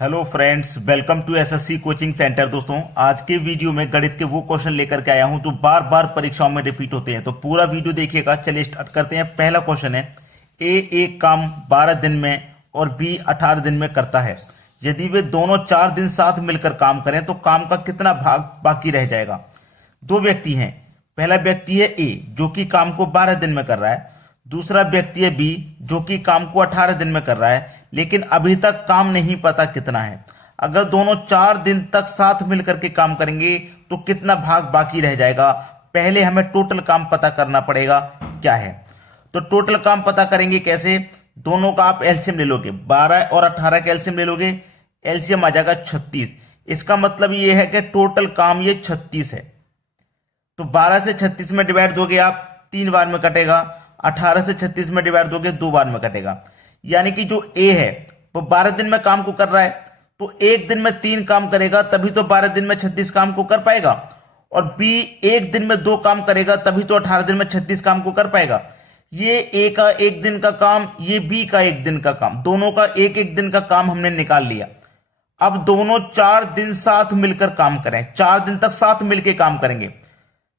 Hello friends, welcome to SSC coaching centre. दोस्तों, आज के वीडियो में गणित के वो क्वेश्चन लेकर के आया हूं जो बार बार परीक्षाओं में रिपीट होते हैं। तो पूरा वीडियो देखिएगा। चलिए स्टार्ट करते हैं। पहला क्वेश्चन है, ए एक काम 12 दिन में और बी 18 दिन में करता है। यदि वे दोनों 4 दिन साथ मिलकर काम करें तो काम का कितना भाग बाकी रह जाएगा। दो व्यक्ति हैं। पहला व्यक्ति है ए जो कि काम को 12 दिन में कर रहा है। दूसरा व्यक्ति है बी जो कि काम को 18 दिन में कर रहा है, लेकिन अभी तक काम नहीं पता कितना है। अगर दोनों 4 दिन तक साथ मिलकर के काम करेंगे तो कितना भाग बाकी रह जाएगा। पहले हमें टोटल काम पता करना पड़ेगा क्या है। तो टोटल काम पता करेंगे कैसे। दोनों का आप एलसीएम ले लोगे, 12 और 18 का एलसीएम ले लोगे, एलसीएम आ जाएगा 36। इसका मतलब ये है कि टोटल काम ये 36 है। तो 12 से 36 में डिवाइड दोगे आप 3 बार में कटेगा। 18 से 36 में डिवाइड दोगे 2 बार में कटेगा। यानी कि जो ए है वो 12 दिन में काम को कर रहा है, तो एक दिन में 3 काम करेगा तभी तो 12 दिन में 36 काम को कर पाएगा। और बी एक दिन में 2 काम करेगा तभी तो 18 दिन में 36 काम को कर पाएगा। ये ए का एक दिन का काम, ये बी का एक दिन का काम, दोनों का एक एक दिन का काम हमने निकाल लिया। अब दोनों 4 दिन साथ मिलकर काम करें, 4 दिन तक साथ मिलकर काम करेंगे।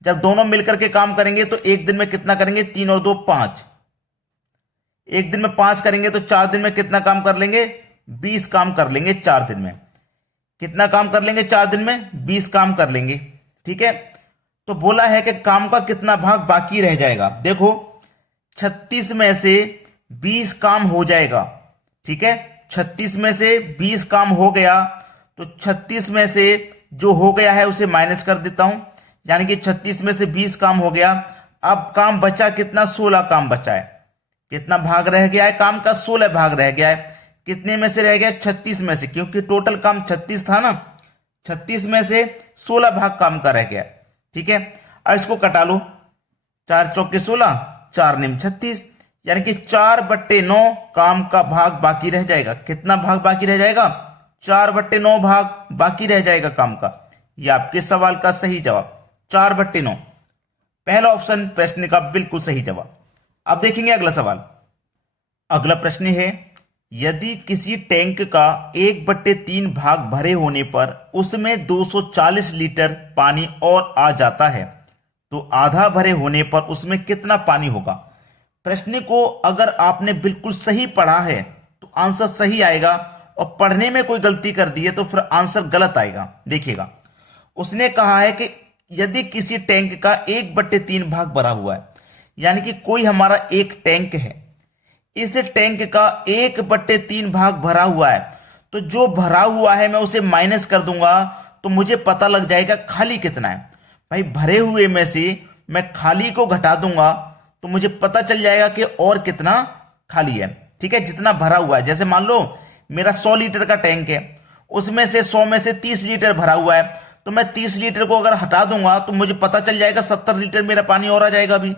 जब दोनों मिलकर के काम करेंगे तो एक दिन में कितना करेंगे, 3 और 2 5। एक दिन में 5 करेंगे तो 4 दिन में कितना काम कर लेंगे, 20 काम कर लेंगे 4 दिन में। कितना काम कर लेंगे 4 दिन में, 20 काम कर लेंगे। ठीक है। तो बोला है कि काम का कितना भाग बाकी रह जाएगा। देखो 36 में से 20 काम हो जाएगा। ठीक है, 36 में से 20 काम हो गया तो 36 में से जो हो गया है उसे माइनस कर देता हूं। यानी कि 36 में से 20 काम हो गया। अब काम बचा कितना, 16 काम बचा है। कितना भाग रह गया है काम का, 16 भाग रह गया है। कितने में से रह गया, 36 में से, क्योंकि टोटल काम 36 था ना। 36 में से 16 भाग काम का रह गया। ठीक है। अब इसको कटा लो, 4 चौके 16, 4 निम 36, यानी कि 4/9 काम का भाग बाकी रह जाएगा। कितना भाग बाकी रह जाएगा, 4/9 भाग बाकी रह जाएगा काम का। यह आपके सवाल का सही जवाब 4/9। पहला ऑप्शन प्रश्न का बिल्कुल सही जवाब। अब देखेंगे अगला सवाल। अगला प्रश्न है, यदि किसी टैंक का 1/3 भाग भरे होने पर उसमें 240 लीटर पानी और आ जाता है तो आधा भरे होने पर उसमें कितना पानी होगा। प्रश्न को अगर आपने बिल्कुल सही पढ़ा है तो आंसर सही आएगा, और पढ़ने में कोई गलती कर दी है तो फिर आंसर गलत आएगा। देखिएगा, उसने कहा है कि यदि किसी टैंक का 1/3 भाग भरा हुआ है, यानी कि कोई हमारा एक टैंक है, इस टैंक का 1/3 भाग भरा हुआ है, तो जो भरा हुआ है मैं उसे माइनस कर दूंगा तो मुझे पता लग जाएगा खाली कितना है। भाई भरे हुए में से मैं खाली को घटा दूंगा तो मुझे पता चल जाएगा कि और कितना खाली है। ठीक है, जितना भरा हुआ है। जैसे मान लो मेरा 100 लीटर का टैंक है, उसमें से 100 में से 30 लीटर भरा हुआ है, तो मैं 30 लीटर को अगर हटा दूंगा तो मुझे पता चल जाएगा 70 लीटर मेरा पानी और आ जाएगा। अभी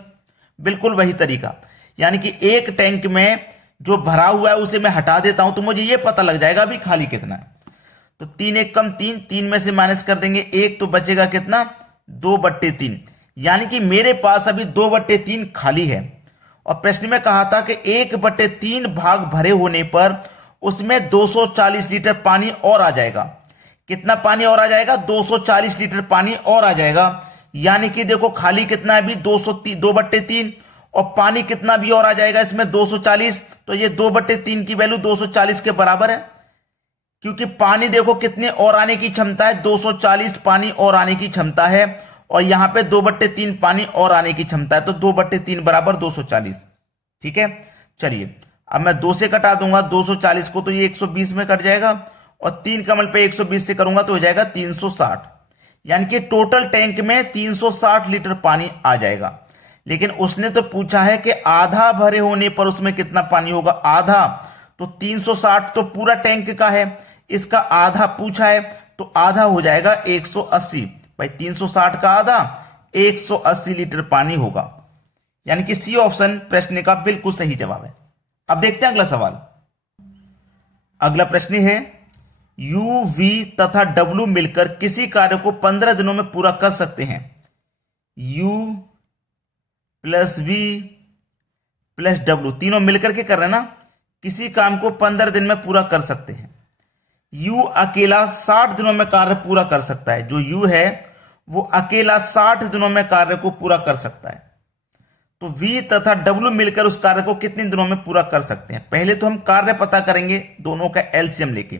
बिल्कुल वही तरीका, यानी कि एक टैंक में जो भरा हुआ है उसे मैं हटा देता हूं तो मुझे यह पता लग जाएगा अभी खाली कितना है। तो 3 एक कम 3, 3 में से माइनस कर देंगे 1, तो बचेगा कितना, 2/3। यानी कि मेरे पास अभी 2/3 खाली है। और प्रश्न में कहा था कि 1/3 भाग भरे होने पर उसमें 240 लीटर पानी और आ जाएगा। कितना पानी और आ जाएगा, 240 लीटर पानी और आ जाएगा। यानी कि देखो खाली कितना है अभी, 2/3, और पानी कितना भी और आ जाएगा इसमें 240। तो ये 2/3 की वैल्यू 240 के बराबर है, क्योंकि पानी देखो कितने और आने की क्षमता है, 240 पानी और आने की क्षमता है, और यहां पे 2/3 पानी और आने की क्षमता है। तो 2/3 बराबर 240। ठीक है। चलिए अब मैं 2 से कटा दूंगा 240 को, तो ये 120 में कट जाएगा, और 3 कमल पे 120 से करूंगा तो हो जाएगा 360। यानी कि टोटल टैंक में 360 लीटर पानी आ जाएगा। लेकिन उसने तो पूछा है कि आधा भरे होने पर उसमें कितना पानी होगा। आधा तो 360 तो पूरा टैंक का है, इसका आधा पूछा है, तो आधा हो जाएगा 180। भाई 360 का आधा 180 लीटर पानी होगा। यानी कि सी ऑप्शन प्रश्न का बिल्कुल सही जवाब है। अब देखते हैं अगला सवाल। अगला प्रश्न है, यू वी तथा डब्ल्यू मिलकर किसी कार्य को 15 दिनों में पूरा कर सकते हैं। U plus V plus W तीनों मिलकर के कर रहे हैं ना, किसी काम को 15 दिन में पूरा कर सकते हैं। यू अकेला 60 दिनों में कार्य पूरा कर सकता है। जो यू है वो अकेला 60 दिनों में कार्य को पूरा कर सकता है। तो वी तथा डब्ल्यू मिलकर उस कार्य को कितने दिनों में पूरा कर सकते हैं? पहले तो हम कार्य पता करेंगे दोनों का एलसीएम लेके।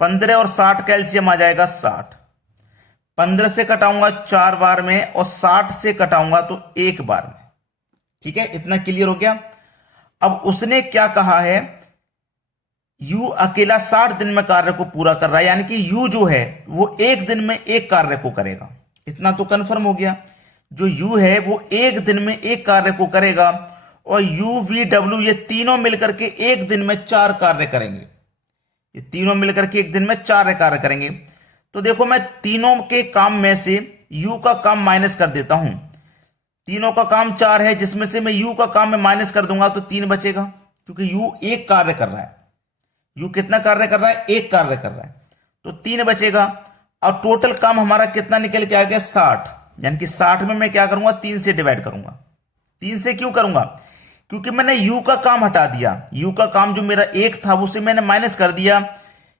15 और 60 का एलसीएम आ जाएगा 60। 15 से कटाऊंगा 4 बार में और 60 से कटाऊंगा तो 1 बार में। ठीक है, इतना क्लियर हो गया। अब उसने क्या कहा है, यू अकेला 60 दिन में कार्य को पूरा कर रहा है, यानी कि यू जो है वो एक दिन में एक कार्य को करेगा। इतना तो कंफर्म हो गया, जो यू है वो एक दिन में एक कार्य को करेगा और यू वी डब्ल्यू ये तीनों मिलकर के एक दिन में 4 कार्य करेंगे। ये तीनों मिलकर के एक दिन में 4 कार्य करेंगे। तो देखो मैं तीनों के काम में से यू का काम माइनस कर देता हूं। तीनों का काम 4 है, जिसमें से मैं यू का काम में माइनस कर दूंगा तो 3 बचेगा, क्योंकि यू एक कार्य कर रहा है। यू कितना कार्य कर रहा है? एक कार्य कर रहा है, तो 3 बचेगा। और टोटल काम हमारा कितना निकल के आ गया? 60। यानी कि 60 में मैं क्या करूंगा? 3 से डिवाइड करूंगा। 3 से क्यों करूंगा? क्योंकि मैंने यू का काम हटा दिया। यू का काम जो मेरा एक था उसे मैंने माइनस कर दिया।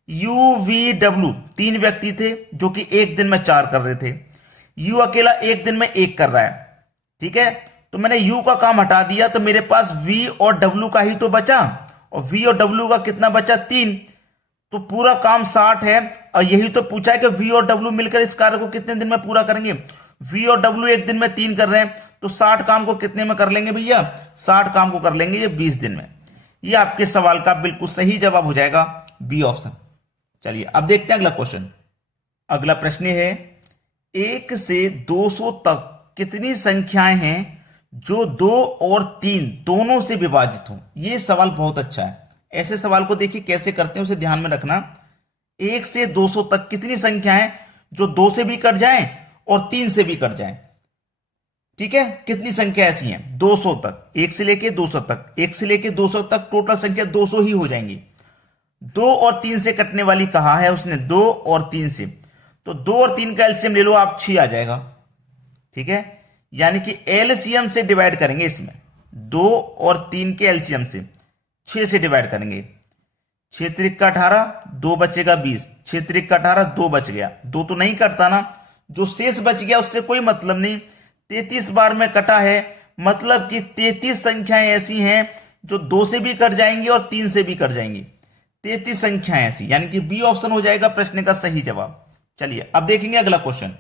यू वी डब्ल्यू 3 व्यक्ति थे जो कि एक दिन में 4 कर रहे थे। यू अकेला एक दिन में 1 कर रहा है। ठीक है, तो मैंने यू का काम हटा दिया, तो मेरे पास वी और डब्ल्यू का ही तो बचा, और वी और डब्ल्यू का कितना बचा? 3। तो पूरा काम 60 है, और यही तो पूछा है कि वी और डब्ल्यू मिलकर इस कार्य को कितने दिन में पूरा करेंगे। वी और डब्ल्यू एक दिन में 3 कर रहे हैं, तो 60 काम को कितने में कर लेंगे भैया? 60 काम को कर लेंगे ये 20 दिन में। ये आपके सवाल का बिल्कुल सही जवाब हो जाएगा, बी ऑप्शन। चलिए अब देखते हैं अगला क्वेश्चन। अगला प्रश्न है, 1 से 200 तक कितनी संख्याएं हैं जो 2 और 3 दोनों से विभाजित हों? ये सवाल बहुत अच्छा है। ऐसे सवाल को देखिए कैसे करते हैं, उसे ध्यान में रखना। 1 से 200 तक कितनी संख्याएं जो 2 से भी कट जाएं और 3 से भी कट जाएं? ठीक है, कितनी संख्या ऐसी हैं? 200 तक, 1 से लेके 200 तक, 1 से लेके 200 तक टोटल संख्या 200 ही हो जाएंगी। 2 और 3 से कटने वाली कहा है उसने, 2 और 3 से, तो 2 और 3 का एलसीएम ले लो आप, 6 आ जाएगा। ठीक है, यानी कि एलसीएम से डिवाइड करेंगे इसमें, 2 और 3 के एलसीएम से 6 से डिवाइड करेंगे। 6 त्रिक का 18, 2 बचेगा 20। 6 त्रिक का 18, 2 बच गया। 2 तो नहीं कटता ना, जो शेष बच गया उससे कोई मतलब नहीं। 33 बार में कटा है, मतलब कि 33 संख्याएं ऐसी हैं जो 2 से भी कट जाएंगी और 3 से भी कट जाएंगी। 33 संख्याएं ऐसी, यानी कि बी ऑप्शन हो जाएगा प्रश्न का सही जवाब। चलिए अब देखेंगे अगला क्वेश्चन।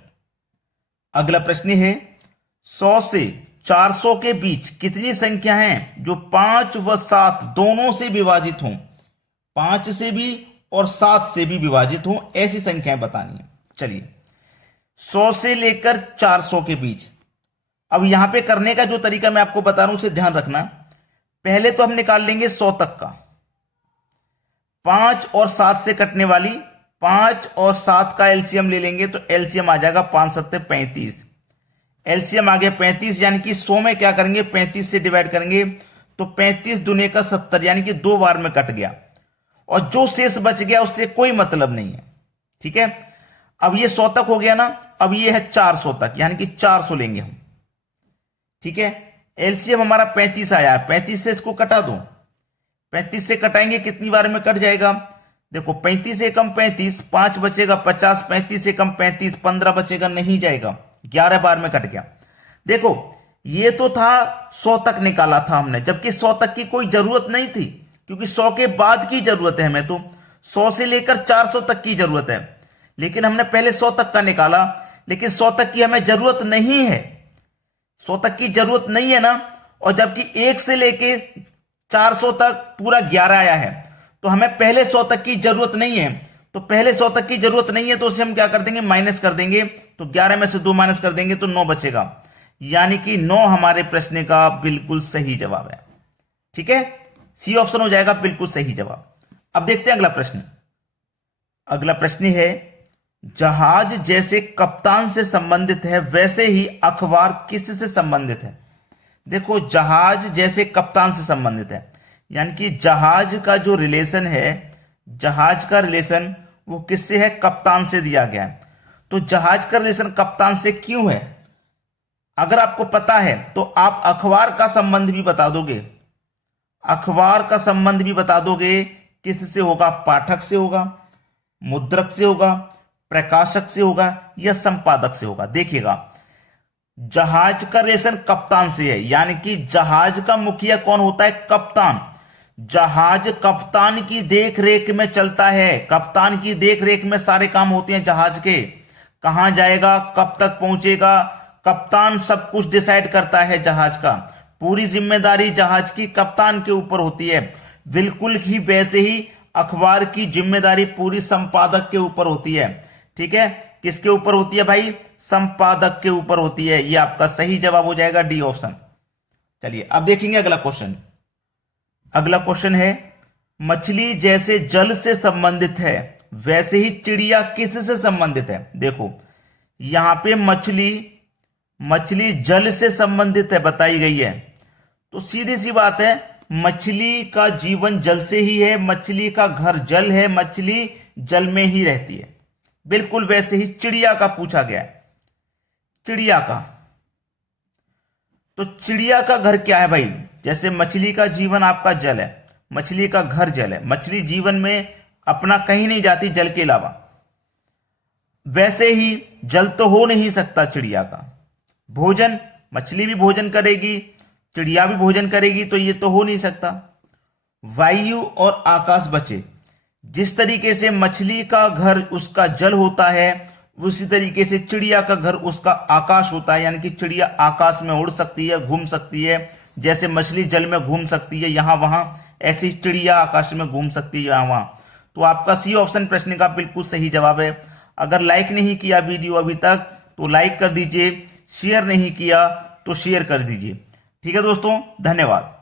अगला प्रश्न है, 100 से 400 के बीच कितनी संख्या हैं जो 5 व 7 दोनों से विभाजित हों? 5 से भी और 7 से भी विभाजित हों, ऐसी संख्याएं बतानी है। चलिए 100 से लेकर 400 के बीच। अब यहां पे करने का जो तरीका मैं आपको बता रहा हूं उसे ध्यान रखना। पहले तो हम निकाल लेंगे 100 तक का, 5 और 7 से कटने वाली, 5 और 7 का एलसीएम ले लेंगे तो एलसीएम आ जाएगा 5 7 35। एलसीएम आ गया 35, यानी कि 100 में क्या करेंगे? 35 से डिवाइड करेंगे, तो 35 दूने का 70, यानी कि 2 बार में कट गया, और जो शेष बच गया उससे कोई मतलब नहीं है। ठीक है, अब ये 100 तक हो गया ना, अब ये है 400 तक, यानी कि 400 लेंगे हम। ठीक है, एलसीएम हमारा 35 आया, 35 से इसको कटा दो। 35 से कटाएंगे कितनी बार में कट जाएगा? देखो 35 से कम 35, 5 बचेगा 50, 35 से कम 35, 15 बचेगा, नहीं जाएगा, 11 बार में कट गया। देखो ये तो था 100 तक निकाला था हमने, जबकि 100 तक की कोई जरूरत नहीं थी, क्योंकि 100 के बाद की जरूरत है हमें, तो 100 से लेकर 400 तक की जरूरत है। लेकिन हमने पहले 100 तक का निकाला, लेकिन 100 तक की हमें जरूरत नहीं है। 100 तक की जरूरत नहीं है ना, और जबकि 1 से लेके 400 तक पूरा 11 आया है, तो हमें पहले 100 तक की जरूरत नहीं है। तो पहले 100 तक की जरूरत नहीं है तो उसे हम क्या कर देंगे? माइनस कर देंगे। तो 11 में से 2 माइनस कर देंगे तो 9 बचेगा, यानी कि 9 हमारे प्रश्न का बिल्कुल सही जवाब है। ठीक है, सी ऑप्शन हो जाएगा बिल्कुल सही जवाब। अब देखते हैं अगला प्रश्न। अगला प्रश्न है, जहाज जैसे कप्तान से संबंधित है वैसे ही अखबार किससे संबंधित है? देखो जहाज जैसे कप्तान से संबंधित है, यानी कि जहाज का जो रिलेशन है, जहाज का रिलेशन वो किससे है? कप्तान से दिया गया है। तो जहाज का रिलेशन कप्तान से क्यों है? अगर आपको पता है तो आप अखबार का संबंध भी बता दोगे। अखबार का संबंध भी बता दोगे, किससे होगा? पाठक से होगा। मुद्रक से होगा, प्रकाशक से होगा या संपादक से होगा? देखिएगा, जहाज का रेशन कप्तान से है, यानी कि जहाज का मुखिया कौन होता है? कप्तान। जहाज कप्तान की देख रेख में चलता है, कप्तान की देख रेख में सारे काम होते हैं जहाज के। कहां जाएगा, कब तक पहुंचेगा, कप्तान सब कुछ डिसाइड करता है जहाज का। पूरी जिम्मेदारी जहाज की कप्तान के ऊपर होती है। बिल्कुल ही वैसे ही अखबार की जिम्मेदारी पूरी संपादक के ऊपर होती है। ठीक है, किसके ऊपर होती है भाई? संपादक के ऊपर होती है। यह आपका सही जवाब हो जाएगा, डी ऑप्शन। चलिए अब देखेंगे अगला क्वेश्चन। अगला क्वेश्चन है, मछली जैसे जल से संबंधित है वैसे ही चिड़िया किससे संबंधित है? देखो यहां पे मछली जल से संबंधित है बताई गई है, तो सीधी सी बात है, मछली का जीवन जल से ही है, मछली का घर जल है, मछली जल में ही रहती है। बिल्कुल वैसे ही चिड़िया का पूछा गया है। चिड़िया का, तो चिड़िया का घर क्या है भाई? जैसे मछली का जीवन आपका जल है, मछली का घर जल है, मछली जीवन में अपना कहीं नहीं जाती जल के अलावा, वैसे ही जल तो हो नहीं सकता चिड़िया का। भोजन, मछली भी भोजन करेगी, चिड़िया भी भोजन करेगी, तो ये तो हो नहीं सकता। वायु और आकाश बचे, जिस तरीके से मछली का घर उसका जल होता है, उसी तरीके से चिड़िया का घर उसका आकाश होता है, यानी कि चिड़िया आकाश में उड़ सकती है, घूम सकती है। जैसे मछली जल में घूम सकती है यहां वहां, ऐसी चिड़िया आकाश में घूम सकती है यहां वहां। तो आपका सी ऑप्शन प्रश्न का बिल्कुल सही जवाब है। अगर लाइक नहीं किया वीडियो अभी तक तो लाइक कर दीजिए, शेयर नहीं किया तो शेयर कर दीजिए। ठीक है दोस्तों, धन्यवाद।